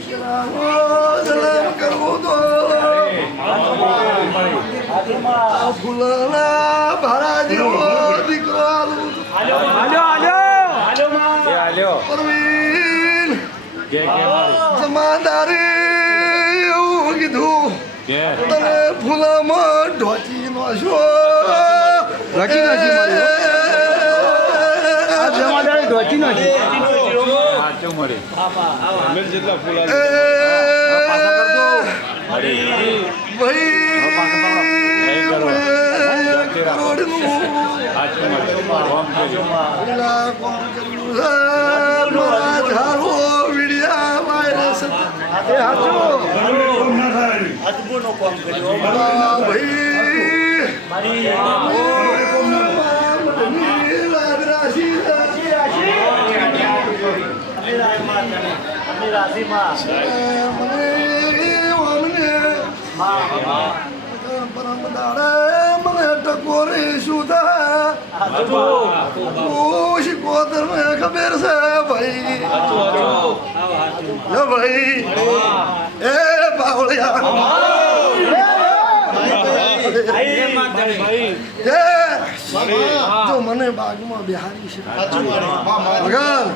સલામ કરવો તો ફૂલના ભારા જેવો દીકરો પરવીન જમાદારે એવું કીધું તને ફૂલામાં ઢોચી નો છો ઢોચી નાખી ઢોચી નાખી. સાચું મળી ભાઈ જેટલા સાચું મળી કોમ કર્યું પેલા કોમ કર્યું છે, મારા ઝાડો વીડિયા વાયરસ એ હાચું. આ ભાઈ ઓમ નમઃ લાગરાશી મને ટકોરી શું થાય શીખોતર મને ખબર છે ભાઈ ભાઈ એ બાવળિયા જો મને બાગમાં બિહારી છે. મગન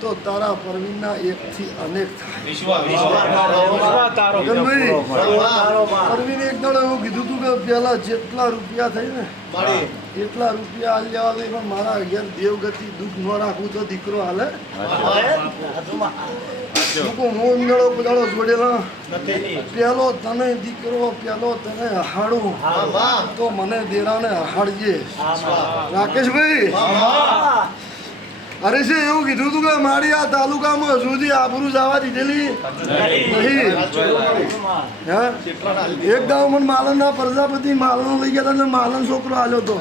તો તારા પરવીનના એકથી અનેક થાય. પરવીને એક દાડો એવું કીધું હતું કે પેલા જેટલા રૂપિયા થઈ ને એટલા રૂપિયા હાલ લેવા દે પણ મારા ઘેર દેવગતિ દુઃખ ન રાખવું તો દીકરો હાલે. પેલો તને દીકરો પેલો તને હાડું. તો મને દેરાને હાડજે. રાકેશભાઈ? અરે છે એવું કીધું તું કે મારી આ તાલુકામાં સુધી આબરૂ જવા દીધેલી નહીં એક દાવ મને માલનના પ્રજાપતિ માલન લઈ ગયા હતા માલન છોકરો આવ્યો હતો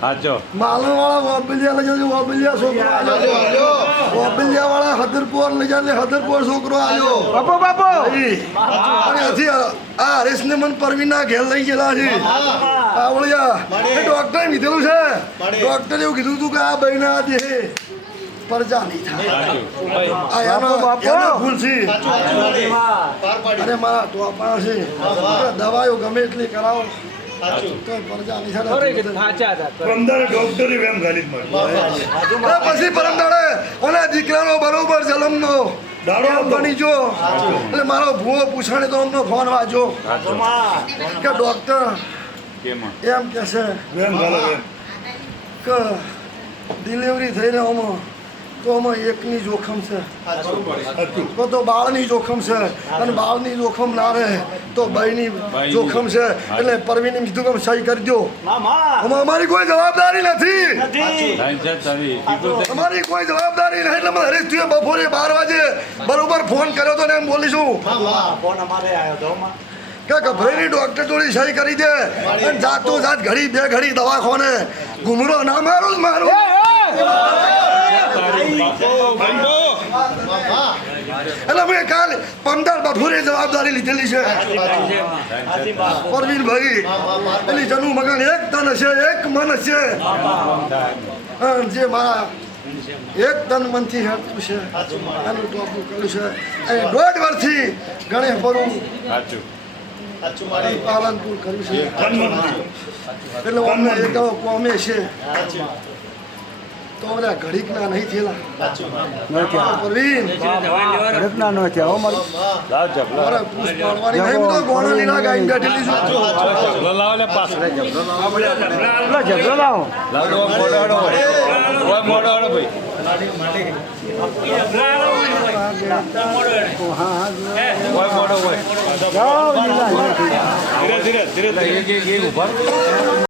સાચો. માલણ વાળા વોબલિયા લઈ ગયા વોબલિયા છોકરો આવ્યો વોબલિયા વાળા હદરપોર લઈ જાય એટલે હદરપોર છોકરો આવ્યો બાપો બાપો. હજી આ હરેશ ને મને પરવીના ઘેર લઈ ગયેલા છે. આવડિયા ડોક્ટરે કીધેલું છે? ડોક્ટરે એવું કીધું હતું કે આ બહેના દેહે પરજા નહીં થાય. ભૂલ છે. અરે મારા ટોપા છે. દવાઓ ગમે એટલી કરાવો. પછી અને દીકરાનો બરોબર એટલે મારો ભૂવો પૂછાણે તો અમનો ફોન વાંચો. કે ડોક્ટર એમ કે છે ગાલો ડિલિવરી થઈ રહે આમાં તો આમાં એકની જોખમ છે. તો તો બાળની જોખમ છે. અને બાળની જોખમ ના રહે તો ભાઈની જોખમ છે. એટલે પરવીને કીધું કે સહી કરી દો આમાં અમારી કોઈ જવાબદારી નથી. અમારી કોઈ જવાબદારી નહીં એટલે મને હરીશ બપોરે બાર વાગે બરોબર ફોન કર્યો તો ને એમ બોલીશું. કે ભાઈની ડોક્ટર જોડી સહી કરી દે. અને જાતો જાત ઘડી બે ઘડી દવાખાને. ગુમરો ના મારું જ મારું. એટલે મેં કાલ પંદર બફુરે જવાબદારી લીધેલી છે. પરવીનભાઈ એની જનુ મગન એક તન છે એક મન છે. જે મારા એક તન મનથી હેઠું છે એનું ટોપું કર્યું છે. એ દોઢ વર્ષથી ગણેશ ભરું પાલનપુર કર્યું છે એટલે અમને એક દાડો કોમે છે તો બધા ઘડીકના નહીં થયેલા પરવીન રત્ના નો થયા હો મારી મારે પૂછ પાડવાની નહીં બધો ગોળા લીલા ગાઈને બેઠેલી છું લાવ લે પાછળ પેલો ઝઘડો લાવો લાવ લે મોડો મોડો ભાઈ લીલા ધીરે ધીરે ધીરે.